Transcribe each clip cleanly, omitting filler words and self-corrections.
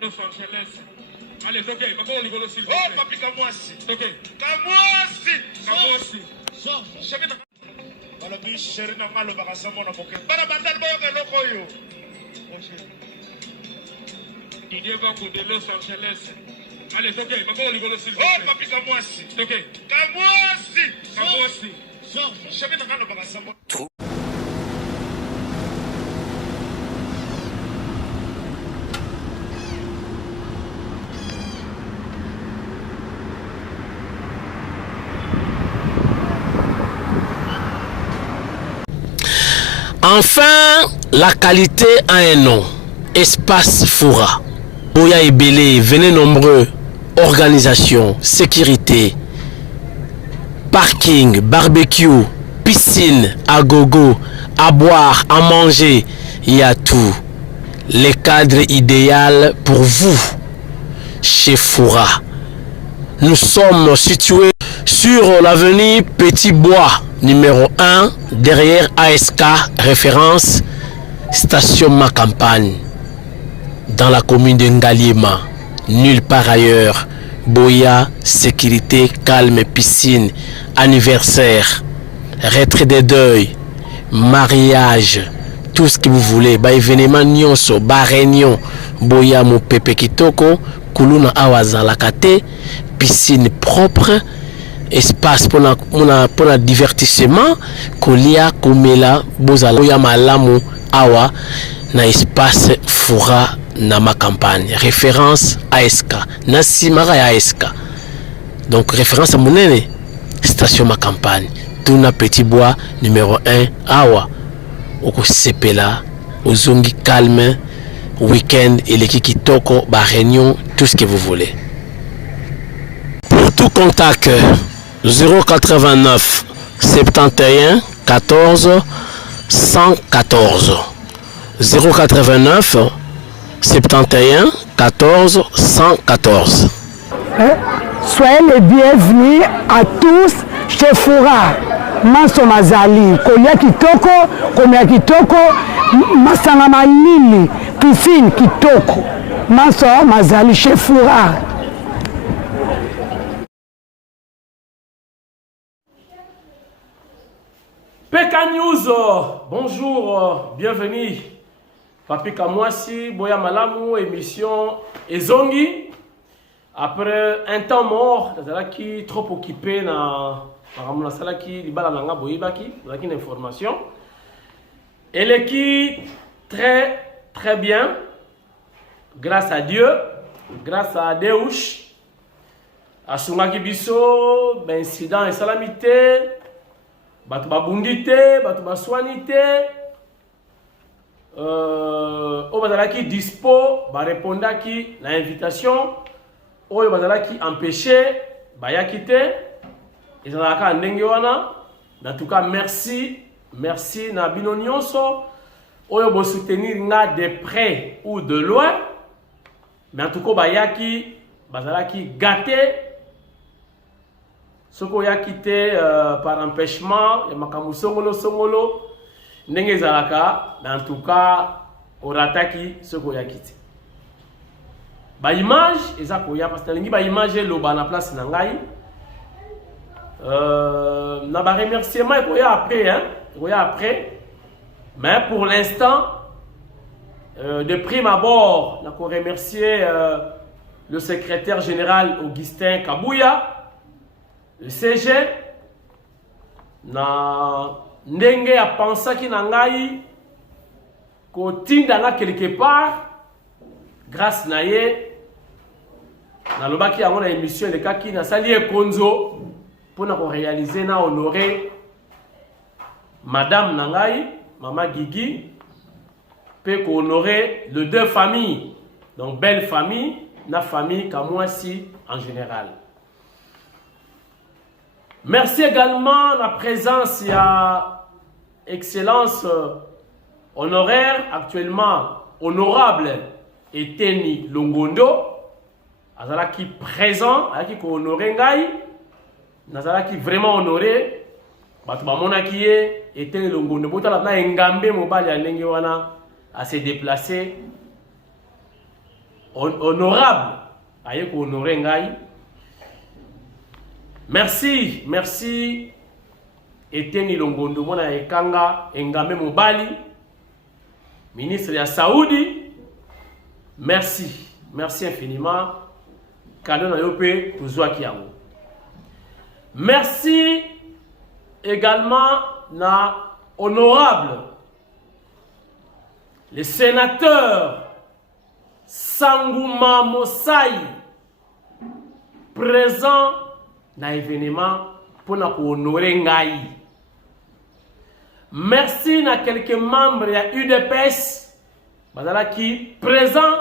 Los Angeles. Allez, toquez, maintenant on s'il vous plaît. Oh, papi, Kamwasi. Toquez. Kamwasi. Kamwasi. Chéri na. Voilà, puis chéri na malo bakasa mona boke. Bana bandal boke loko yo. Didier Banco de Los Angeles. Allez, toquez, maintenant on s'il vous Oh, plaît. papi, Kamwasi. Toquez. Kamwasi. Kamwasi. Chéri na malo bakasa mona. Enfin, la qualité a un nom. Espace Foura. Boya et Belé, venez nombreux. Organisation, sécurité, parking, barbecue, piscine, à gogo, à boire, à manger. Il y a tout. Les cadres idéaux pour vous. Chez Foura. Nous sommes situés sur l'avenue Petit Bois, numéro 1, derrière ASK, référence, station Ma Campagne, dans la commune de Ngaliema, nulle part ailleurs. Boya, sécurité, calme, piscine, anniversaire, retrait des deuils, mariage, tout ce que vous voulez. Ba événement nyonso, ba réunion, Boya mo pepe kitoko, kuluna awazalakate, piscine propre, espace pour la divertissement, kolia komela bozala boya malamu awa na espace Foura na Ma Campagne, référence ASK na simara ya ASK, donc référence à monene station Ma Campagne, tuna Petit Bois numéro 1 awa oko sepela ozongi calme week-end et les kitoko ba réunion, tout ce que vous voulez. Pour tout contact 089 71 14 114 089 71 14 114. Soyez les bienvenus à tous chez Foura. Manso Mazali, Kolia Kitoko, Komia Kitoko, Masanga Malili, piscine Kitoko. Manso Mazali chez Foura. PK News, bonjour, bienvenue. Papi Kamwasi, Boya Malamu, émission Ezongi. Après un temps mort, qui trop occupé na la salle qui libala nanga boyibaki, une information. Elle est qui très bien, grâce à Dieu, grâce à Deus, à Sungaki Biso, ben incident et salamité, batu babungite, batu baswanite, au bazalaki dispo, ba répondaki na invitation. Oyo bazalaki empêché bayakite ezalaka ndenge wana. En tout cas merci na bino nyonso oyo bo soutenir nga de près ou de loin, mais en tout cas bayaki bazalaki gâté soko yakite par empêchement ya makambo songolo ndenge ezalaka, mais en tout cas orataki soko yakite ba image eza koya parce que lingi ba image loba na place na ngai na ba remerciement koya après, mais pour l'instant de prime abord na ko remercier le secrétaire général Augustin Kabouya, le CG na ndenge a pensaki na ngai ko tinda na quelque part grâce na ye na lobaki yango na émission le kaki na sali ekonzo pour na réaliser na honorer madame nangai mama Gigi pe ko honorer les deux familles, donc belle famille na famille Kamwasi en général. Merci également la présence ya excellence honoraire actuellement honorable Eteni Longondo azalaki présent, azalaki ko honoré ngai, nazalaki vraiment honoré. Batu bamonaki ye Eteni Longondo botala na engambe mobali ya ndenge wana à se déplacer honorable aye ko honorer ngai. Merci, merci Eteni Longondo mona ekanga engame mobali ministre ya Saoudi. Merci, merci infiniment. Cadeau na yope tozwa kiango. Merci également na honorable le sénateur Sangouma Mosai présent dans l'événement pour nous honorer ngai. Merci na quelques membres de UDPS bazala qui présent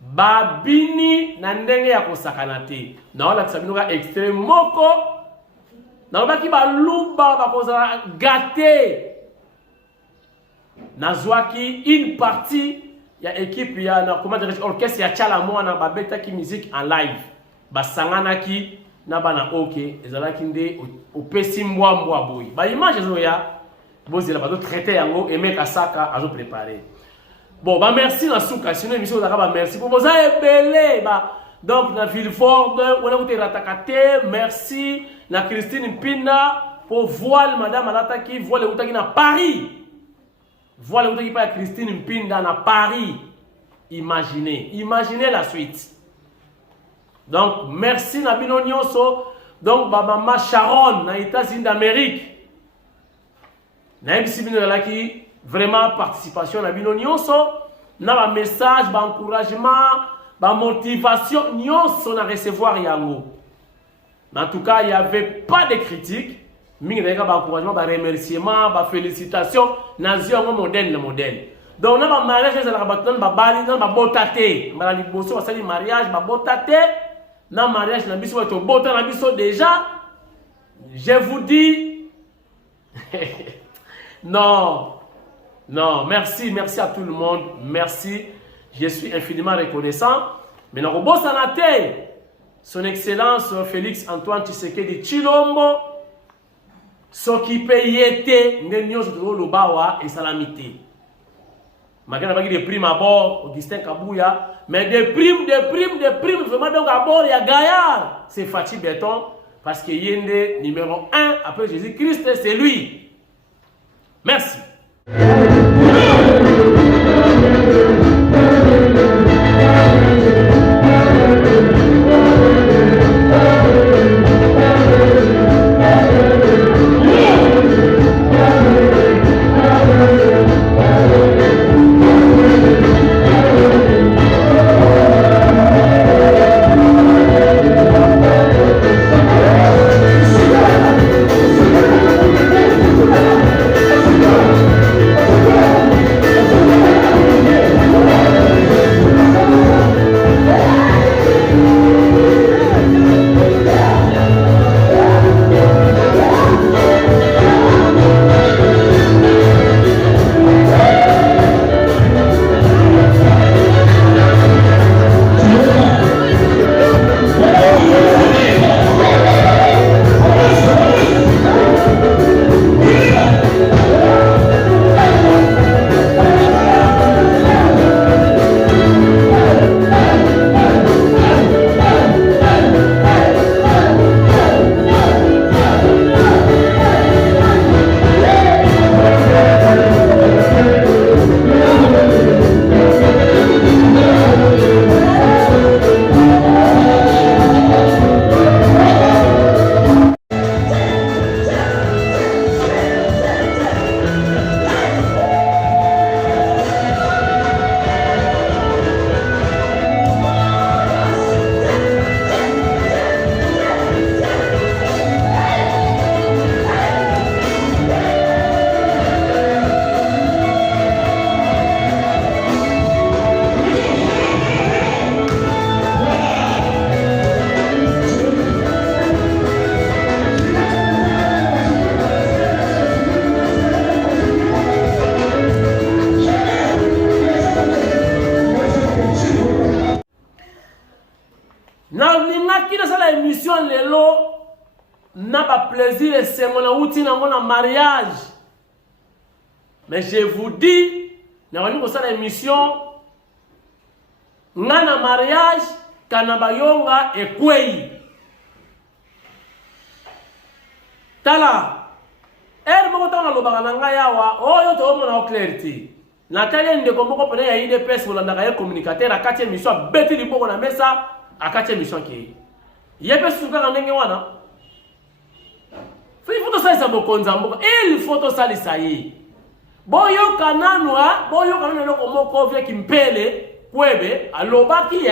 babini na ndenge ya kosakana te. Na wala kisabinoka extrême moko na baki baluba bakozala gâté. Nazwaki une partie ya équipe ya na comment dire orchestre ya Tchala Mwana babeta ki musique en live basangana ki na bana OK ezalaki nde opesi mbwa boy ba image zo ya bozela bato traiter yango Aimé Kasaka azo préparer. Bon ba merci na suka sinon émission za ba merci pour boza ebele ba donc na Villefort on a voté ratakate merci na Christine Mpinda pour voile madame alataki voile utaki na Paris. Voilà, vous avez pas Christine Mpinda à Paris. Imaginez la suite. Donc, merci Nabino Nyonso. Donc, maman Sharon, dans les États-Unis d'Amérique. Qui vraiment participation Nabino Nyonso. N'a message, encouragement, motivation. Nyonso na recevoir yango. En tout cas, il n'y avait pas de critiques. Mingi na encouragement, remerciement, félicitations, nazi un modèle. Donc, on a un mariage, on a un botate. On a un mariage, on a un mariage, on a un déjà. Je vous dis, non, merci à tout le monde, merci. Je suis infiniment reconnaissant. Mais nous avons son Excellence Félix Antoine Tshisekedi Tshilombo. S'occuper yete ndenyo zo lobawa et salamité. Magana bagi des primes à bord Augustin Kabouya, mais des primes vraiment donc à bord il y a Gaillard, c'est Fatih Béton parce que yende numéro 1 après Jésus-Christ c'est lui. Merci. plaisir et c'est mon outil dans mon mariage. Mais je vous dis, nous avons une émission ngana mariage kanabayonga ekwei tala moko tanga lobaka na ngai awa oyo toomona clarté natali ndeko moko pene ya IDPS bolandaka ye communicateur akati émission abeti liboko na mesa akati émission ke ye mpe sukaka ndenge wana il faut tosalisa mokonzi ya mboka il faut tosalisa ye boyoka nanu eloko moko vie kimpele kwebe alobaki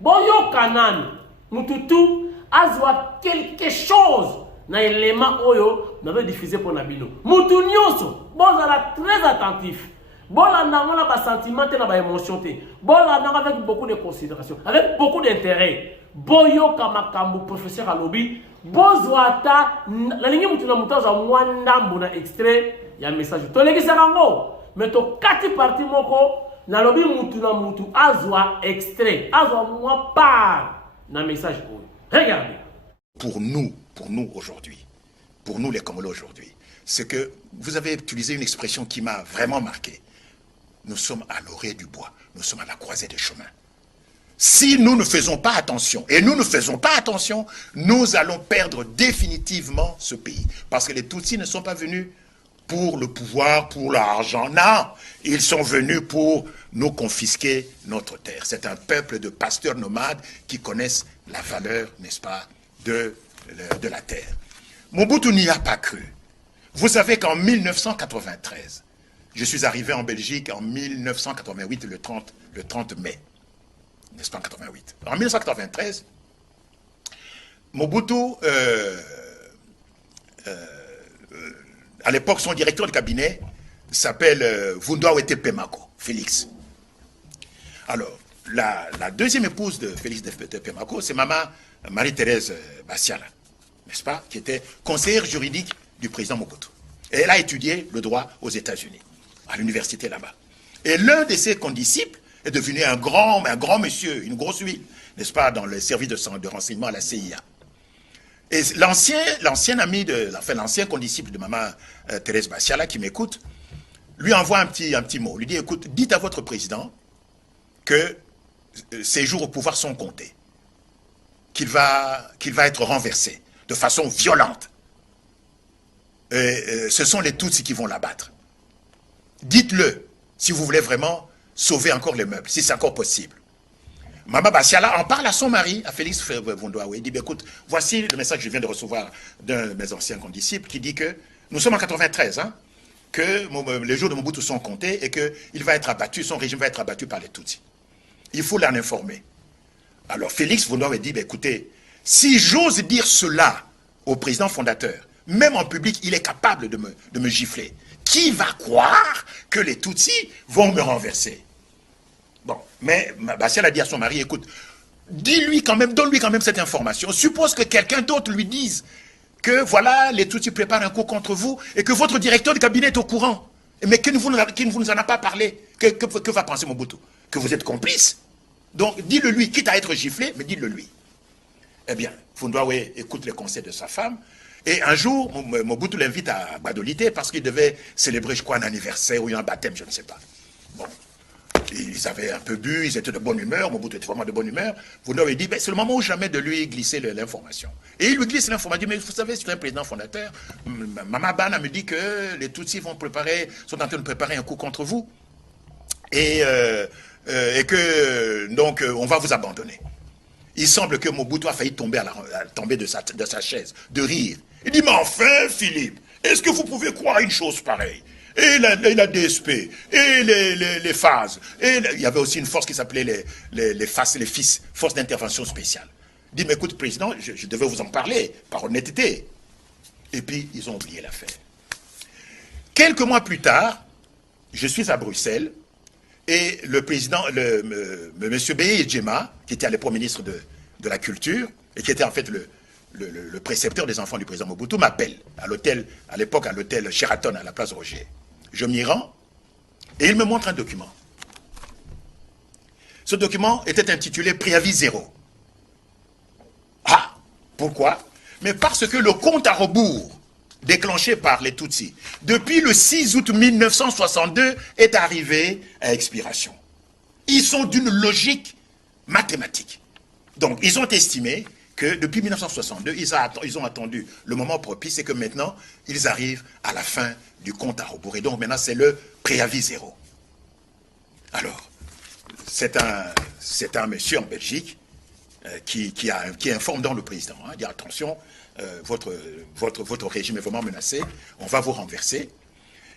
boyoka nanu mututu azwa quelque chose na élément oyo n'avait diffusé pour Nabino. Mutu nyonso, bozala très attentif. Bolanda ngona ba sentiment te na ba émotion te. Bolanda avec beaucoup de considération, avec beaucoup d'intérêt. Boyoka makambo professeur alobi, bozwata la ligne mutu na mutu za mwandambo na extrait ya message. To lekisa kango, mais to kati parti moko na lobi mutu na mutu azwa extrait, azwa mwa part na message oyo. Regardez. Pour nous aujourd'hui, pour nous les Congolais aujourd'hui, c'est que vous avez utilisé une expression qui m'a vraiment marqué. Nous sommes à l'orée du bois, nous sommes à la croisée des chemins. Si nous ne faisons pas attention, et nous ne faisons pas attention, nous allons perdre définitivement ce pays. Parce que les Tutsis ne sont pas venus pour le pouvoir, pour l'argent. Non, ils sont venus pour nous confisquer notre terre. C'est un peuple de pasteurs nomades qui connaissent la valeur, n'est-ce pas, de la terre. Mobutu n'y a pas cru. Vous savez qu'en 1993, je suis arrivé en Belgique en 1988, le 30 mai, n'est-ce pas, en 88. En 1993, Mobutu, à l'époque, son directeur de cabinet s'appelle Vundoawete Pemako, Félix. Alors, la deuxième épouse de Félix de Pemako, c'est maman Marie-Thérèse Bassiala, n'est-ce pas, qui était conseillère juridique du président Mobutu. Et elle a étudié le droit aux États-Unis, à l'université là-bas. Et l'un de ses condisciples est devenu un grand monsieur, une grosse huile, n'est-ce pas, dans le service de renseignement à la CIA. Et l'ancien ami, l'ancien condisciple de maman Thérèse Bassiala, qui m'écoute, lui envoie un petit mot. Lui dit, écoute, dites à votre président que ses jours au pouvoir sont comptés, qu'il va être renversé de façon violente. Ce sont les Tutsis qui vont l'abattre. Dites-le, si vous voulez vraiment sauver encore les meubles, si c'est encore possible. Maman Bassiala en parle à son mari, à Félix Vundoawe. Il dit, écoute, voici le message que je viens de recevoir d'un de mes anciens condisciples qui dit que nous sommes en 93, hein, que les jours de Mobutu sont comptés et qu'il va être abattu, son régime va être abattu par les Tutsis. Il faut l'en informer. Alors Félix Vundoawe dit, écoutez, si j'ose dire cela au président fondateur, même en public, il est capable de me gifler. Qui va croire que les Tutsis vont me renverser? Bon, mais Bassiala a dit à son mari, écoute, dis-lui quand même, donne-lui quand même cette information. Suppose que quelqu'un d'autre lui dise que voilà, les Tutsis préparent un coup contre vous et que votre directeur de cabinet est au courant, mais qu'il ne vous en a pas parlé. Que va penser Mobutu? Que vous êtes complice? Donc, dis-le lui, quitte à être giflé, mais dis-le lui. Eh bien, Vundoawe écoute les conseils de sa femme. Et un jour, Mobutu l'invite à Badolité parce qu'il devait célébrer, je crois, un anniversaire ou un baptême, je ne sais pas. Bon. Ils avaient un peu bu, ils étaient de bonne humeur, Mobutu était vraiment de bonne humeur. Vundoawe dit, c'est le moment ou jamais de lui glisser l'information. Et il lui glisse l'information, mais vous savez, c'est un président fondateur. Mama Bana me dit que les Tutsis sont en train de préparer un coup contre vous. Et que, donc, on va vous abandonner. Il semble que Mobutu a failli tomber de sa chaise, de rire. Il dit, mais enfin, Philippe, est-ce que vous pouvez croire une chose pareille? Et la DSP, et les phases, et il y avait aussi une force qui s'appelait les FIS, Force d'intervention spéciale. Il dit, mais écoute, président, je devais vous en parler, par honnêteté. Et puis, ils ont oublié l'affaire. Quelques mois plus tard, je suis à Bruxelles, et le président, M. Beye Djema, qui était à l'époque ministre de la Culture, et qui était en fait le précepteur des enfants du président Mobutu, m'appelle à l'époque à l'hôtel Sheraton, à la place Roger. Je m'y rends, et il me montre un document. Ce document était intitulé Préavis zéro. Ah, pourquoi? Mais parce que le compte à rebours déclenché par les Tutsis, depuis le 6 août 1962, est arrivé à expiration. Ils sont d'une logique mathématique. Donc, ils ont estimé que depuis 1962, ils ont attendu le moment propice et que maintenant, ils arrivent à la fin du compte à rebours. Et donc, maintenant, c'est le préavis zéro. Alors, c'est un monsieur en Belgique qui informe dans le président. Il dit attention, votre régime est vraiment menacé, on va vous renverser.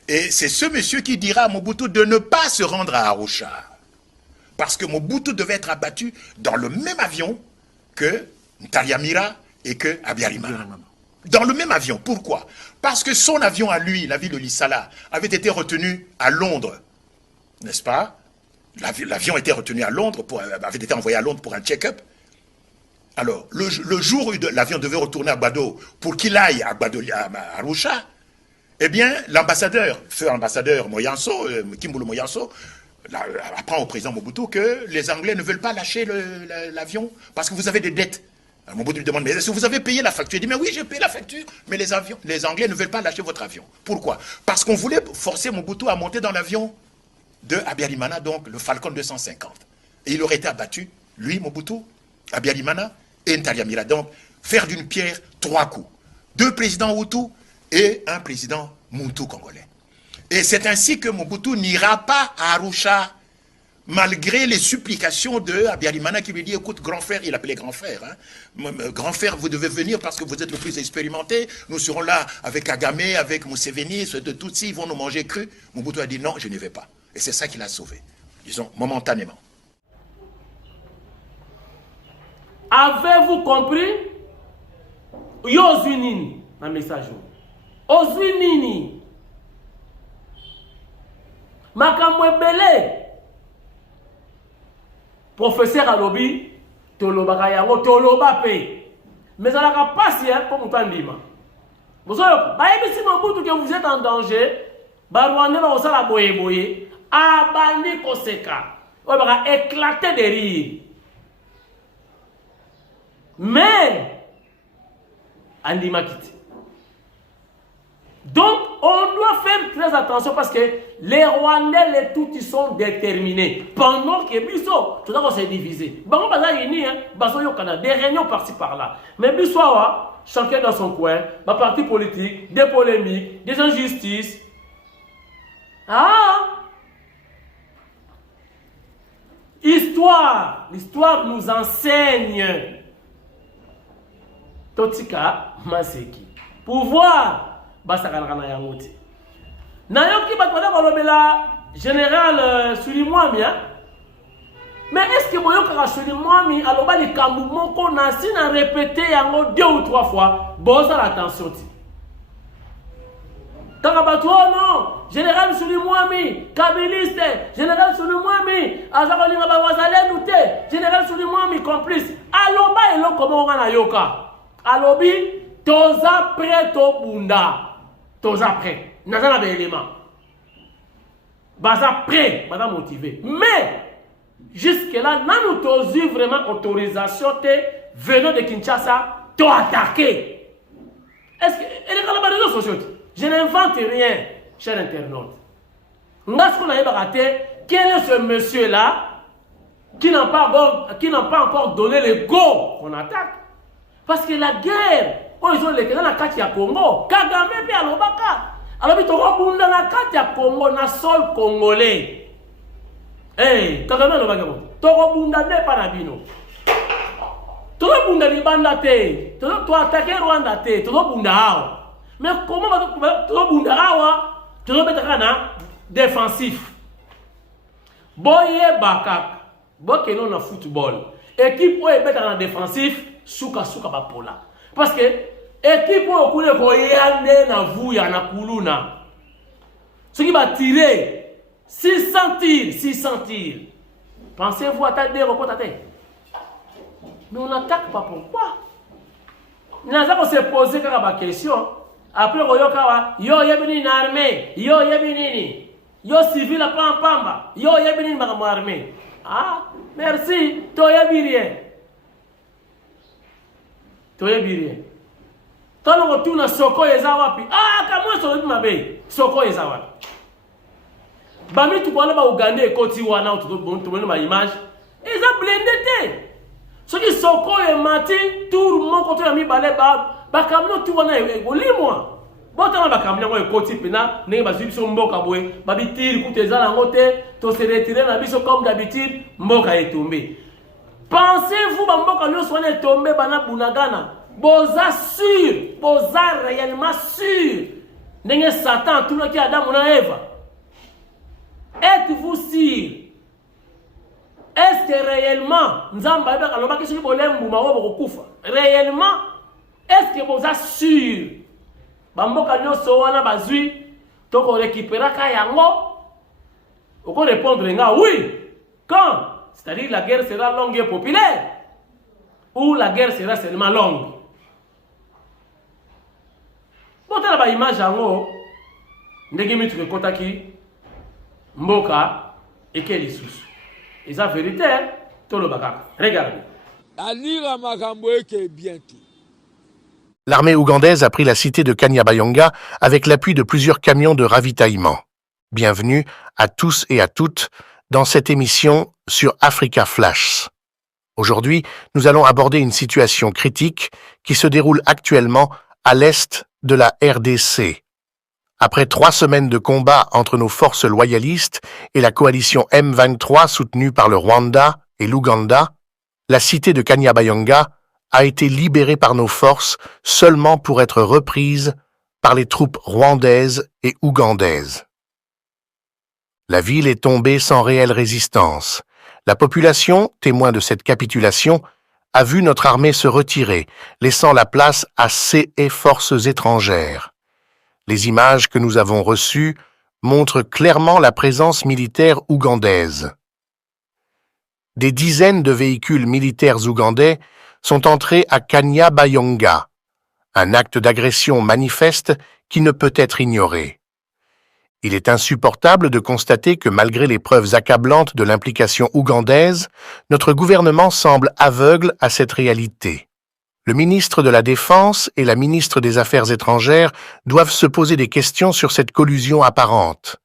Et c'est ce monsieur qui dira à Mobutu de ne pas se rendre à Arusha. Parce que Mobutu devait être abattu dans le même avion que Ntariamira et que Habyarimana. Dans le même avion. Pourquoi? Parce que son avion à lui, la ville de Lissala, avait été retenu à Londres. N'est-ce pas? L'avion était retenu à Londres, avait été envoyé à Londres pour un check-up. Alors, le jour où l'avion devait retourner à Bado pour qu'il aille à Arusha, eh bien, l'ambassadeur, feu ambassadeur Moyanso, Kimbulu Moyanso, apprend au président Mobutu que les Anglais ne veulent pas lâcher l'avion parce que vous avez des dettes. Alors Mobutu lui demande, mais est-ce que vous avez payé la facture? Il dit, mais oui, j'ai payé la facture, mais les Anglais ne veulent pas lâcher votre avion. Pourquoi? Parce qu'on voulait forcer Mobutu à monter dans l'avion de Habyarimana, donc le Falcon 250. Et il aurait été abattu, lui, Mobutu, Habyarimana et Ntariamira. Donc, faire d'une pierre 3 coups. 2 présidents Hutu et un président Muntu congolais. Et c'est ainsi que Mobutu n'ira pas à Arusha, malgré les supplications de Habyarimana qui lui dit, écoute, grand frère, il appelait grand frère, hein, grand frère, vous devez venir parce que vous êtes le plus expérimenté, nous serons là avec Kagame, avec Museveni, ceux de Tutsi, ils vont nous manger cru. Mobutu a dit, non, je n'y vais pas. Et c'est ça qui l'a sauvé, disons, momentanément. Avez-vous compris? Yozui nini, un message. Ozui nini. Makambo ebele. Professeur alobi, tolobaka yango, toloba pe. Mais alaka pasi pour mutu andima. Bozoyo, bayebisi Mobutu que vous êtes en danger, Barwande va osala boye boye, abandi koseka. Oyo baka éclater de rire. Mais, andima kiti. Donc, on doit faire très attention parce que les Rwandais, les tout, ils sont déterminés. Pendant que Bisso, tout d'abord, c'est divisé. Bango Baza Yini, Bazo Yokana, des réunions par-ci par-là. Mais Bisso, chacun dans son coin, ma parti politique, des polémiques, des injustices. Ah! L'histoire nous enseigne. Totika Maseki. Pouvoir. Basakanakana yangote. Nayoki batwala kolobela général Sulimwami. Mais est-ce que Moyoka Sulimwami aloba likambu moko nasi na répété yango 2 ou 3 fois? Bosa l'attention ti. Tangabatu non, général Sulimwami, kabiliste, général Sulimwami, azakolinga ba wazale nute, général Sulimwami complice. Aloba elo comment on a yoka. Alobi toza prêt to bunda. Toza prêt. Nazana be élément. Baza prêt, baza motivé. Mais jusque là, nous tozu vraiment autorisation venant de Kinshasa to attaquer. Est-ce que elle est dans les réseaux sociaux? Je n'invente rien, cher internaute. Quel est ce monsieur-là qui n'a pas encore donné le go qu'on attaque? Parce que la guerre, ils ont les dans la carte ya Congo. Kagame pe alobaka. Alors bi toko bunda na carte ya Congo na sol congolais. Eh, Kagame alobaka bon. Toko bunda ne pa na bino. Toko bunda li banda te. Toko attaquer Rwanda te. Toko bunda hao. Mais comment toko bunda hawa? Toko betaka na défensif. Boye bakak. Bokeno na football. Équipe oye betaka na défensif. Suka bapola. Parce que équipe au koule ko yande na vuya na kuluna. Ce qui va tirer 600 tirs. Pensez-vous attaquer des reports à terre? Mais on n'attaque pas pourquoi? Nous avons se poser la question. Après yo yebini na armée, yo yebini yo civil a pas en pamba, yo yebini ma armée. Ah, merci, to yebi rien. Toyebirie. Quand on retourne à Soko Ezawapi, ah, comment ça va be? Soko Ezawapi. Bami tu parles ba Ougandais et Côte d'Ivoire na tu ma image. eza blende te soki soko emati tour moko to ya mibale bakamion tu wana ekolimwa botala bakamion yango ekoti mpena ndenge bazwi biso mboka boye babitiri kuta eza nango te tose retire na biso comme d'habitude mboka etombe. Pensez-vous bamboka nyonso wana etombe bana bunagana boza sûr, boza réellement sûr ndenge Satan atunaki Adamu na Eva? Êtes-vous sûr? Est-ce que réellement Nzamba alobaki soki bolembuma oyo bokokufa? Réellement est-ce que boza sûr bamboka nyonso wana bazwi toko récupéraka yango? Oko répondre nga oui. Quand? C'est-à-dire la guerre sera longue et populaire ou la guerre sera seulement longue. Bon, tu as la image yango ndenge mitu ekotaki mboka ekeli susu. Eza vérité toloba kaka. Regardez. L'armée ougandaise a pris la cité de Kanyabayonga avec l'appui de plusieurs camions de ravitaillement. Bienvenue à tous et à toutes dans cette émission sur Africa Flash. Aujourd'hui, nous allons aborder une situation critique qui se déroule actuellement à l'est de la RDC. Après 3 semaines de combat entre nos forces loyalistes et la coalition M23 soutenue par le Rwanda et l'Ouganda, la cité de Kanyabayonga a été libérée par nos forces seulement pour être reprise par les troupes rwandaises et ougandaises. La ville est tombée sans réelle résistance. La population, témoin de cette capitulation, a vu notre armée se retirer, laissant la place à ces forces étrangères. Les images que nous avons reçues montrent clairement la présence militaire ougandaise. Des dizaines de véhicules militaires ougandais sont entrés à Kanyabayonga, un acte d'agression manifeste qui ne peut être ignoré. Il est insupportable de constater que malgré les preuves accablantes de l'implication ougandaise, notre gouvernement semble aveugle à cette réalité. Le ministre de la Défense et la ministre des Affaires étrangères doivent se poser des questions sur cette collusion apparente.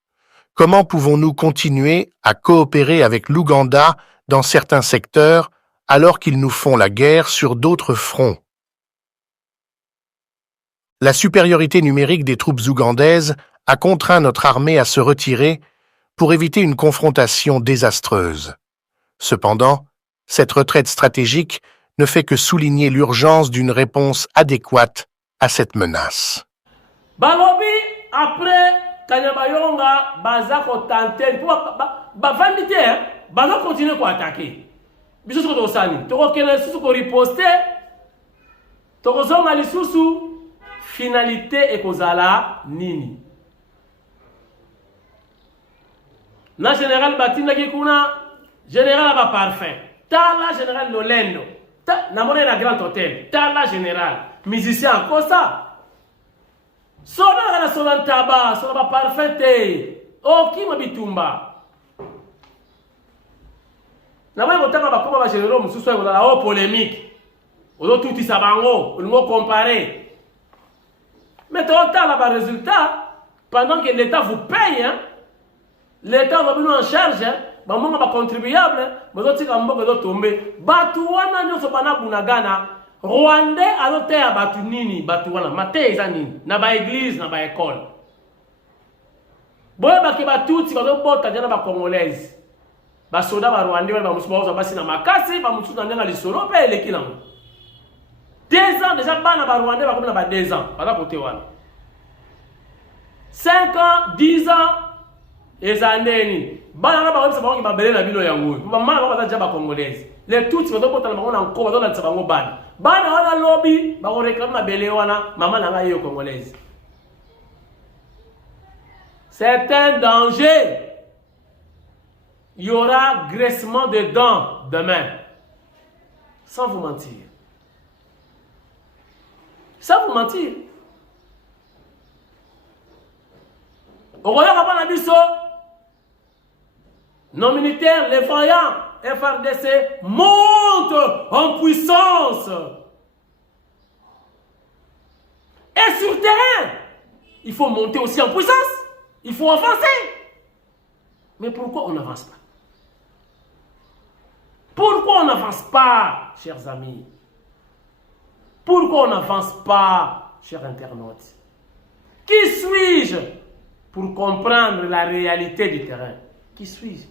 Comment pouvons-nous continuer à coopérer avec l'Ouganda dans certains secteurs alors qu'ils nous font la guerre sur d'autres fronts? La supériorité numérique des troupes ougandaises a contraint notre armée à se retirer pour éviter une confrontation désastreuse. Cependant, cette retraite stratégique ne fait que souligner l'urgence d'une réponse adéquate à cette menace. Balobi, après Kanyabayonga, baza ko tenter, bavandi te, baza continuer ko attaquer. Biso ko tosani, toko kena susu ko riposter, toko zonga lisusu, finalité ekozala nini? Na général Batinda qui kuna général ba parfum. Tala général Lolendo. Na monnaie la grand hôtel. Tala général musicien encore ça. Sona la solan taba, sona ba parfum te. O ki mabitumba. Na moi botanga ba koma ba généraux mususu ko la o polémique. Ozo tuti sabango, on mo comparer. Mais total la ba résultat pendant que l'état vous paye hein. L'État va venir en charge, maman va contribuable, mais d'autres qui vont tomber. Batuana nous sommes pas bunagana. Rwandais a noté à Batunini, Batuana, maté zanini, na ba église, na ba école. Boye ba ke batuti quand on porte à ba congolaise. Ba soda ba Rwandais ba musuba za basi na makasi, ba musu na ndanga lisolo pe eleki nango. 2 ans déjà bana ba Rwandais ba comme na ba 2 ans, ba côté wana. 5 ans, 10 ans ezandeni bana na ba ba ba belé na bilo yango mama na ba za ba congolaise les toutes ba ko tala ba na nko ba na tsa bango bana wana lobby ba ko réclame na belé wana mama na nga yo congolaise. C'est un danger. Il y aura graissement de dents demain. Sans vous mentir. Sans vous mentir. Au Royaume Abisso, nos militaires, les voyants, FRDC, montent en puissance. Et sur terrain, il faut monter aussi en puissance. Il faut avancer. Mais pourquoi on n'avance pas? Pourquoi on n'avance pas, chers amis? Pourquoi on n'avance pas, chers internautes? Qui suis-je pour comprendre la réalité du terrain? Qui suis-je?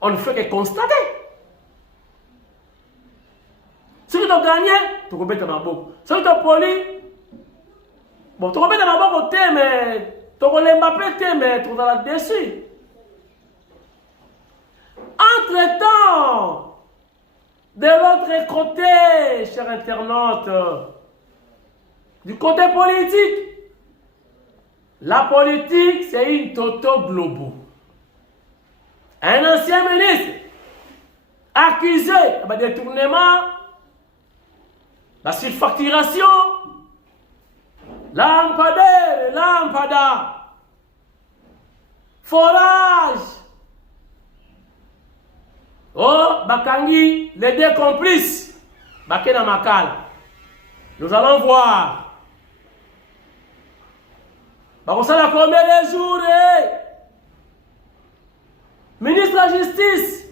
On ne fait que constater. Ce qui t'a gagné, tu remets ta maboko. Ce qui t'a poli, bon, tu remets ta maboko, mais tu remets Mbappé, mais tu vas là-dessus. Entre-temps, de l'autre côté, chers internautes, du côté politique, la politique, c'est une toto globo. Un ancien ministre accusé de détournement, la surfacturation, lampada, forage. Oh, Bakangi, les deux complices, Bakena Makal. Nous allons voir. Bakosala combien de jours, ministre de la Justice,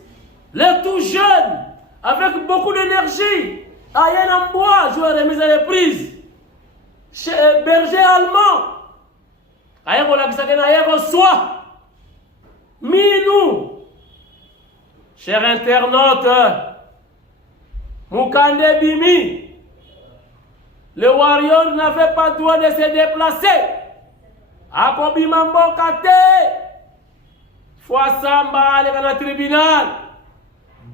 le tout jeune, avec beaucoup d'énergie, Ayen Ambois, joueur de mise à l'épreuve, berger allemand, Ayen Olakisakena, Ayen Soi, Minou. Chers internautes, Moukande Bimi, le warrior n'avait pas le droit de se déplacer. Akobima Mbokate, Fouassamba, il est dans le tribunal.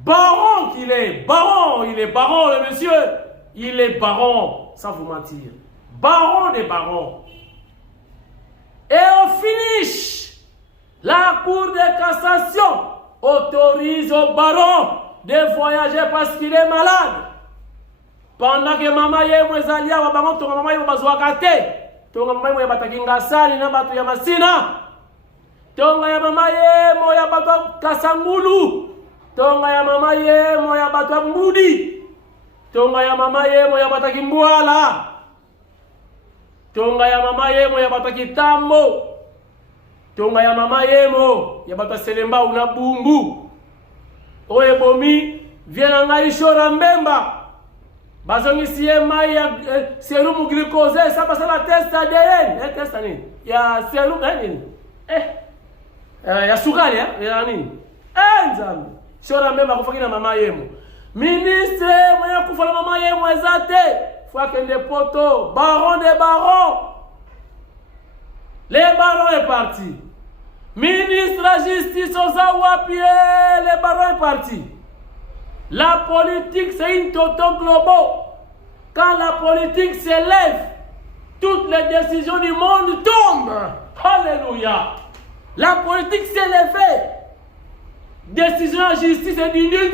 Baron qu'il est, baron, il est baron le monsieur. Il est baron, sans vous mentir. Baron des barons. Et au finish, la Cour de cassation autorise au baron de voyager parce qu'il est malade. Pendant que maman yé mwezalia wa bango tonga maman yé bazwakate. Tonga maman yé batakinga sani na batu ya masina. Tonga ya mama yé moya batu kasangulu. Tonga ya mama yé moya batu mbudi. Tonga ya mama yé moya batakimbwala. Tonga ya mama yé moya batakitambo. Tonga ya mama yemo ya bata selemba una bumbu oye bomi viena ngai shora mbemba bazongi siye mai ya serum glucose ça passe la test ADN test nini ya serum nini ya sukari ya nini nzambi shora mbemba kufakina mama yemo ministre mwenye kufala mama yemo ezate fois que les poteaux baron des barons les barons est parti. Ministre de la Justice Ozawapi, les barons est parti. La politique, c'est une toto globo. Quand la politique s'élève, toutes les décisions du monde tombent. Alléluia. La politique s'est élevée. Décision de la justice est du nul.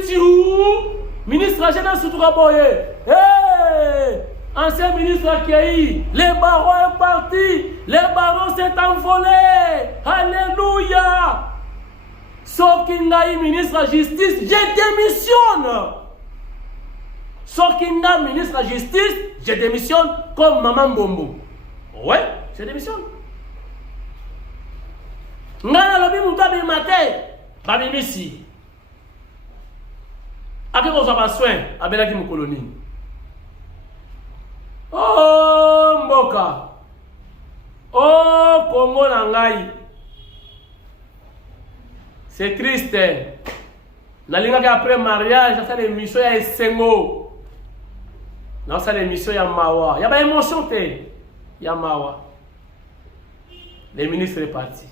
Ministre de la Jeunesse Soutraboye. Hey! Ancien ministre accueilli, les barons sont partis, les barons s'est envolés. Alléluia. Sokingaï, ministre de la Justice, je démissionne. Sokinga, ministre de la Justice, je démissionne comme Maman Bombo. Ouais, je démissionne. Ngana lobi mutabi mate, babi misi. Après qu'on soit pas soin, abelaki mon colonie. Oh Mboka, oh Congo Nangai, c'est triste. Nalinga après mariage, ça l'émission ya Esengo. Non, ça l'émission ya Mawa. Ya ba émotion te, ya Mawa. Le ministre est parti.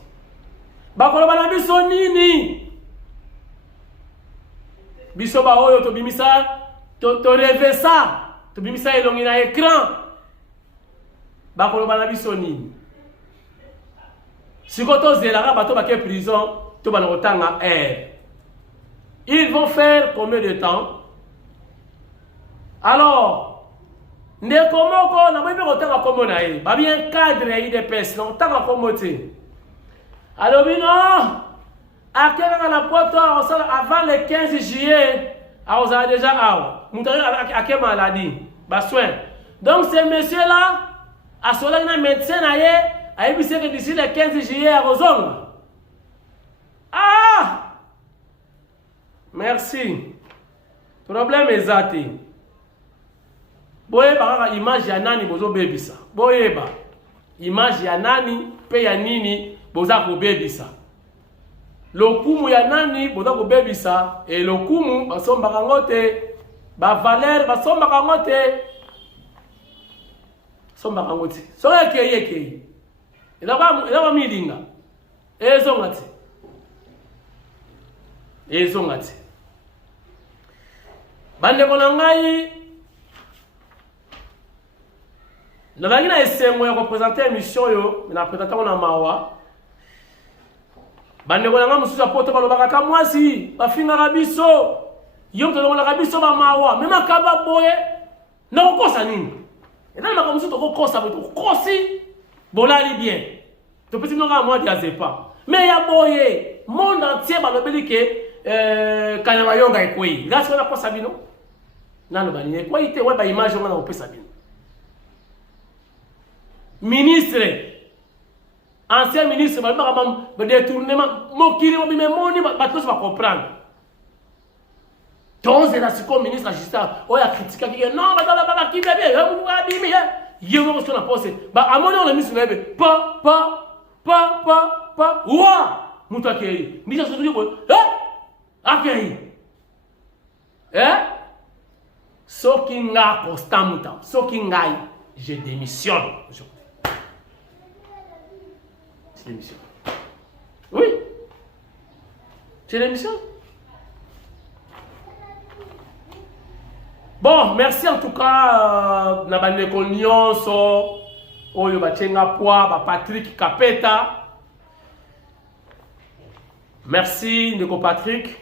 Bakolo bana biso nini? Biso ba oyo to bimisa, to rêver ça. Tu bimi ça elongi na écran. Bakolo bana biso nini. Sikoto zelaka bato bake prison, to bana kotanga Ils vont faire combien de temps? Alors, ndekomoko na mwe kotanga komo na ye. Ba bien cadre ya IDPS, na kotanga komo te. Alors bino akena na poto avant le 15 juillet. Alors, vous avez déjà à quelle maladie? Donc, ce monsieur-là, à ce moment-là, médecin a dit que d'ici le 15 juillet à Rosong. Ah! Merci. Problème ezate. Boye ba image ya nani bozo bebisa. Boye ba image ya nani pe ya nini boza ko bebisa. Lokumu ya nani boza ko bebisa et lokumu basomba kangote ba valeur basomba kangote. Somba kangote. So yeke. Ela milinga. Ezongati. Bande kona ngai na bangi na esengo ya représenter émission yo na présenter na mawa bande kona ngai mususu apoto balobaka ka mwasi bafinga biso yo mtolongola biso ba mawa mema kaba boye na kokosa nini ena na mususu kokosa kokosi bolali bien to petit nonga moi dia zepa mais ya boye monde entier balobeli ke Kanya Bayonga ekwei ngasi wana kosa bino nalo bani ekwei te weba image wana opesa bino ministre ancien ministre balobaka ba détournement mokili mo bimemoni batos ba comprendre tonze la siko ministre la justice oya critique ki non ba ki bébé yo ba bimi yo mo so na pose ba amoni on la mise lebe pa wa mutu akei ndisha so tuyo akei soki nga constant muta soki ngai je démissionne aujourd'hui. C'est l'émission. Oui. C'est l'émission. Bon, merci en tout cas na bandeko nyonso oyo bachenga poa ba Patrick Kapeta. Merci ndeko Patrick.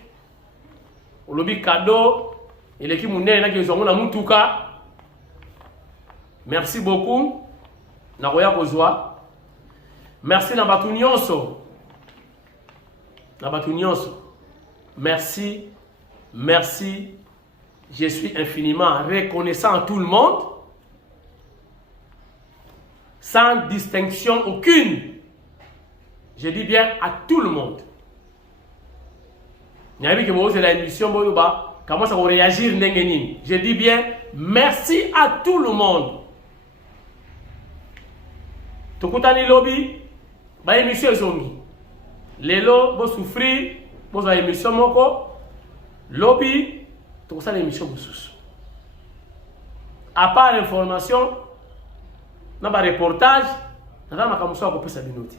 Olobi cadeau eleki munene na kezongo na mutuka. Merci beaucoup. Na koya kozwa. Merci na batu nyonso. Na batu nyonso. Merci. Merci. Je suis infiniment reconnaissant à tout le monde. Sans distinction aucune. Je dis bien à tout le monde. Comment ça va réagir? Je dis bien merci à tout le monde. Tokutani lobby, ba émission zongi. Lelo, bo souffrir, bo za émission moko. Lobby, tout ça l'émission boussous. À part l'information, na ba reportage, na ma kamuso ko pesa binoti.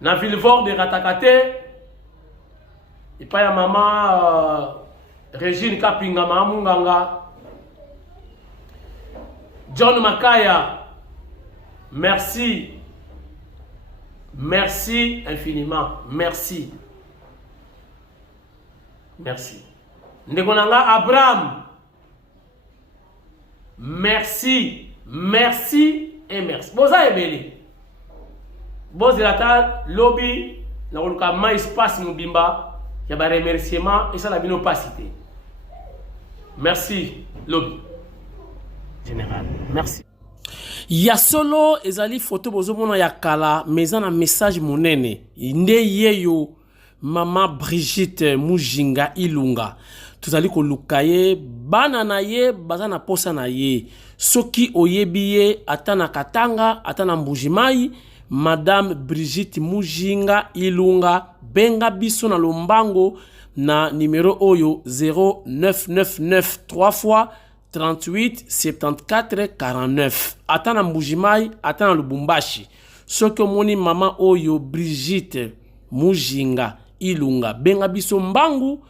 Na Villefort de Ratakate, et pas ya maman Régine Kapinga Mamunganga, John Makaya, merci. Merci infiniment. Merci. Merci. Ndekonanga Abraham. Merci. Merci et merci. Boza ebeli. Bozilata lobby na oluka ma espace mubimba ya ba remerciement et ça la bino pas cité. Merci lobby. Général. Merci. Ya solo ezali photo bozomona ya kala mezana message monene nde yeyo mama Brigitte Mujinga Ilunga tuzali koluka ye bana na ye bazana posa na ye soki oyebi ye atana katanga atana mbujimai madame Brigitte Mujinga Ilunga benga biso na lombango na numéro oyo 0999 3 fois 38 74 49. Atana Mbujimai, atana Lubumbashi. Soko moni mama oyo Brigitte Mujinga Ilunga benga biso mbangu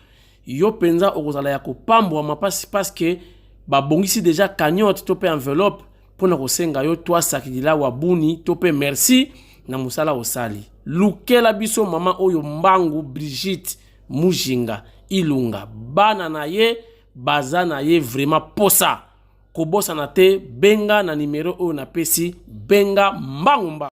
yo penza okozala ya kopambwa mapasi paske babongisi déjà cagnotte tope enveloppe pona kosenga yo toi sakidila wabuni tope merci na musala osali. Lukela biso mama oyo mbangu Brigitte Mujinga Ilunga bana na ye baza na ye vraiment posa kobosa na te benga na numéro oyo na pesi benga mbangu mba